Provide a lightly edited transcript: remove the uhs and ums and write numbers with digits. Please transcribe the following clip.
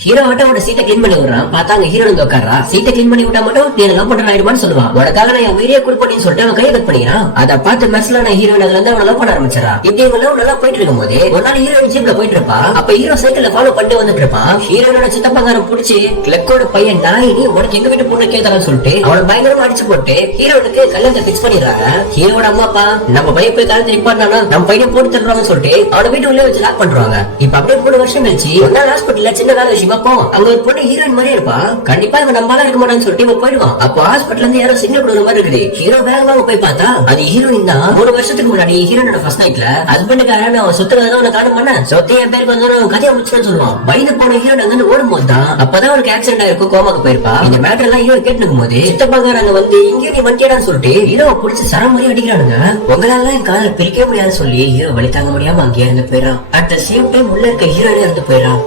Hero அவனோட சீட்டை clean பண்ணி விடுறான். பார்த்தா அங்க ஹீரோ வந்து உட்கார்றா. சீட்டை கிளீன் பண்ணி விட்டா மட்டும் நீ லவ் பண்ற ஆயிடுமான்னு சொல்லுவான். உனக்காக நான் என் உயிரியே கொடுப்பேன்னு சொல்லிட்டு அவன் கையை கட் பண்ணிக்கிறான். அதை பார்த்து மெர்சலான ஹீரோயின் அதுல இருந்து அவன் லவ் பண்ண ஆரம்பிச்சா. இப்படி இவங்க லவ் நல்லா போயிட்டு இருக்கும் போது ஒரு நாள் ஹீரோயின் ஜீப்ல போயிட்டு இருப்பா. அப்ப ஹீரோ சைக்கிள்ல ஃபாலோ பண்ணிட்டு வந்துட்டு இருப்பான். ஹீரோனோட சித்தப்பங்காரம் புடிச்சு கிளக்கோட பையன் நாயினி உனக்கு எங்க வீட்டு பொண்ணு கேட்கறான்னு சொல்லிட்டு அவனை பயங்கரமா அடிச்சு போட்டு ஹீரோனுக்கு கல்யாணத்தை பிக்ஸ் பண்ணிடுறாங்க. ஹீரோட அம்மா அப்பா நம்ம பையன் போய் கல்யாணத்தை நிப்பாட்டினா நம்ம பையன் போட்டு தருவாங்கன்னு சொல்லிட்டு அவனை வீட்டு உள்ளே வச்சு லாக் பண்றாங்க. இப்ப அப்படியே 3 வருஷம் கழிச்சு ஒரு நாள் ஹாஸ்பிட்டல்ல சின்ன வேலை விஷயமா போவோம். அங்க ஒரு பொண்ணு ஹீரோயின் மாதிரியே இருப்பா. கண்டிப்பா இவன் நம்மளால இருக்க மாட்டான்னு சொல்லிட்டு இவன் போயிடுவான். அப்போ ஹாஸ்பிட்டல்ல இருந்து யாரோ சிக்னல் கொடுக்குற மாதிரி இருக்குது. ஹீரோ வேகமாக போய் பார்த்தா அது ஹீரோயின் தான். 3 வருஷத்துக்கு முன்னாடி ஹீரோனோட ஃபர்ஸ்ட் நைட்ல ஹஸ்பண்டுக்காரன் அவன் சுத்துறதா அவனை காரணம் பண்ண சொத்தைய பேருக்கு வந்து கதையை முடிச்சுன்னு சொல்லுவான். பயந்து போன ஹீரோன் வந்து ஓடும் போது தான் அப்பதான் அவனுக்கு ஆக்சிடென்ட் ஆயிருக்கும், கோமாக்கு போயிருப்பா. இந்த மேட்டர் எல்லாம் ஹீரோ கேட்டுக்கும் போது சித்தப்பாங்க வந்து இங்கே நீ வண்டியாடான்னு சொல்லிட்டு ஹீரோவை பிடிச்சி சரம் மாதிரி அடிக்கிறானுங்க. உங்களால என் காலை பிரிக்க முடியாதுன்னு சொல்லி ஹீரோ வழி தாங்க முடியாம அங்கேயே இருந்து போயிடறான். அட் த சேம் டைம் உள்ள இருக்க ஹீரோனே இருந்து போயிடறான்.